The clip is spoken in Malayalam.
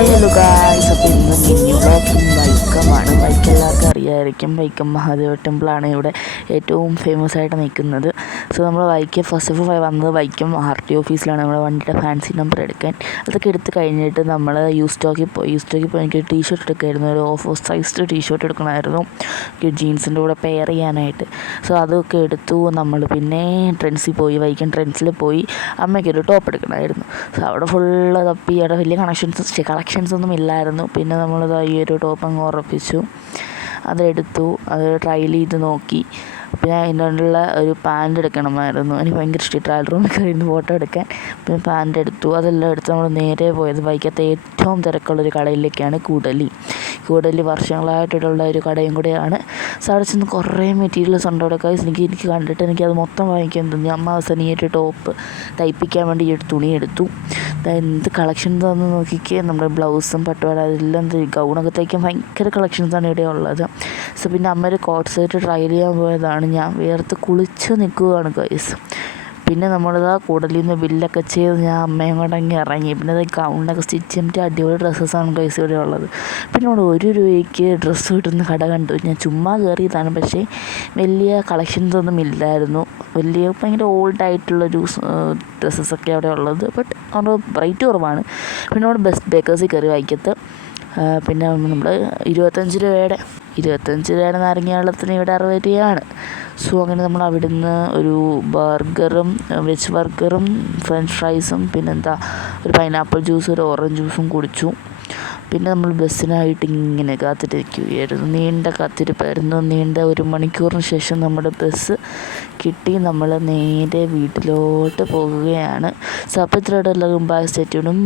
ഹലോ ഗായ്സ്, അപ്പോൾ ഇന്ന് മിനി വ്ളോഗും വൈക്കമാണ്. വൈക്കം അറിയാമായിരിക്കും. വൈക്കം മഹാദേവ ടെമ്പിളാണ് ഇവിടെ ഏറ്റവും ഫേമസ് ആയിട്ട് നിൽക്കുന്നത്. സോ നമ്മൾ വൈക്കം ഫസ്റ്റ് ഓഫ് ഓൾ വന്നത് വൈക്കം RTO ഓഫീസിലാണ് നമ്മുടെ വണ്ടിയുടെ ഫാൻസി നമ്പർ എടുക്കാൻ. അതൊക്കെ എടുത്ത് കഴിഞ്ഞിട്ട് നമ്മൾ യൂസ്റ്റോക്കിൽ പോയി എനിക്ക് ടീഷർട്ട് എടുക്കുമായിരുന്നു. ഒരു ഓഫ് സൈസ്ഡ് ടീഷർട്ട് എടുക്കണമായിരുന്നു ജീൻസിൻ്റെ കൂടെ പെയർ ചെയ്യാനായിട്ട്. സോ അതൊക്കെ എടുത്തു. നമ്മൾ പിന്നെ ട്രെൻഡ്സിൽ പോയി, വൈക്കം ട്രെൻഡ്സിൽ പോയി അമ്മയ്ക്കൊരു ടോപ്പ് എടുക്കണമായിരുന്നു. സോ അവിടെ ഫുള്ള് തപ്പി, അവിടെ വലിയ കളക്ഷൻസ് ഒന്നും ഇല്ലായിരുന്നു. പിന്നെ നമ്മളത് ഈ ഒരു ടോപ്പ് അങ്ങ് ഉറപ്പിച്ചു, അതെടുത്തു, അത് ട്രയൽ ചെയ്ത് നോക്കി. പിന്നെ അതിനുള്ള ഒരു പാൻറ് എടുക്കണമായിരുന്നു. എനിക്ക് ഭയങ്കര ഇഷ്ടം ട്രയൽ റൂമിൽ കയറി ഫോട്ടോ എടുക്കാൻ. പിന്നെ പാൻറ് എടുത്തു. അതെല്ലാം എടുത്ത് നമ്മൾ നേരെ പോയത് വൈക്കത്തെ ഏറ്റവും തിരക്കുള്ളൊരു കടയിലേക്കാണ്. കൂടലി വർഷങ്ങളായിട്ടുള്ള ഒരു കടയും കൂടെയാണ്. സോ അവിടെ ചെന്ന് കുറേ മെറ്റീരിയൽസ് ഉണ്ട് അവിടെ. എനിക്ക് കണ്ടിട്ട് എനിക്കത് മൊത്തം വാങ്ങിക്കാൻ തോന്നി. അമ്മ അവസാനം ഈ ഒരു ടോപ്പ് തയ്പ്പിക്കാൻ വേണ്ടി ഈ ഒരു തുണി എടുത്തു. എന്ത് കളക്ഷൻസ് ആണെന്ന് നോക്കിക്കേ. നമ്മുടെ ബ്ലൗസും പട്ടുപാട അതെല്ലാം ഗൗണൊക്കെ തയ്ക്കാൻ ഭയങ്കര കളക്ഷൻസാണ് ഇവിടെ ഉള്ളത്. സോ പിന്നെ അമ്മ ഒരു കോട്ട് സെറ്റ് ട്രയൽ ചെയ്യാൻ പോയതാണ്. ഞാൻ വേർത്ത് കുളിച്ച് നിൽക്കുകയാണ് ഗൈസ്. പിന്നെ നമ്മളിതാ കൂടലിൽ നിന്ന് ബില്ലൊക്കെ ചെയ്ത് ഞാൻ അമ്മയും കൊണ്ട് അങ്ങ് ഇറങ്ങി. പിന്നെ അത് ഗൗണൊക്കെ സ്റ്റിച്ച് ചെയ്തിട്ട് അടിപൊളി ഡ്രസ്സസ്സാണ് ഗൈസ് ഇവിടെ ഉള്ളത്. പിന്നെ അവിടെ 1 രൂപയ്ക്ക് ഡ്രസ്സ് കിട്ടുന്ന കട കണ്ടു. ഞാൻ ചുമ്മാ കയറിയതാണ്, പക്ഷേ വലിയ കളക്ഷൻസ് ഒന്നും ഇല്ലായിരുന്നു. ഭയങ്കര ഓൾഡായിട്ടുള്ളൊരു ഡ്രസ്സസ്സൊക്കെ അവിടെ ഉള്ളത്. ബട്ട് അവിടെ റേറ്റ് കുറവാണ്. പിന്നെ അവിടെ ബെസ്റ്റ് ബേക്കേഴ്സിൽ കയറി വൈക്കത്ത്. പിന്നെ നമ്മൾ 25 രൂപയുടെ നാരങ്ങ വെള്ളത്തിന് ഇവിടെ 60 രൂപയാണ്. സോ അങ്ങനെ നമ്മൾ അവിടുന്ന് ഒരു ബർഗറും വെജ് ബർഗറും ഫ്രഞ്ച് ഫ്രൈസും പിന്നെന്താ ഒരു പൈനാപ്പിൾ ജ്യൂസും ഒരു ഓറഞ്ച് ജ്യൂസും കുടിച്ചു. പിന്നെ നമ്മൾ ബസ്സിനായിട്ട് ഇങ്ങനെ കാത്തിരിക്കുകയായിരുന്നു. നീണ്ട കാത്തിരിപ്പായിരുന്നു. നീണ്ട 1 മണിക്കൂറിന് ശേഷം നമ്മുടെ ബസ് കിട്ടി. നമ്മൾ നേരെ വീട്ടിലോട്ട് പോകുകയാണ്. സോ അപ്പോൾ ഇത്രയോടെ എല്ലാവരും ബൈ, സ്റ്റേ ട്യൂൺഡ്.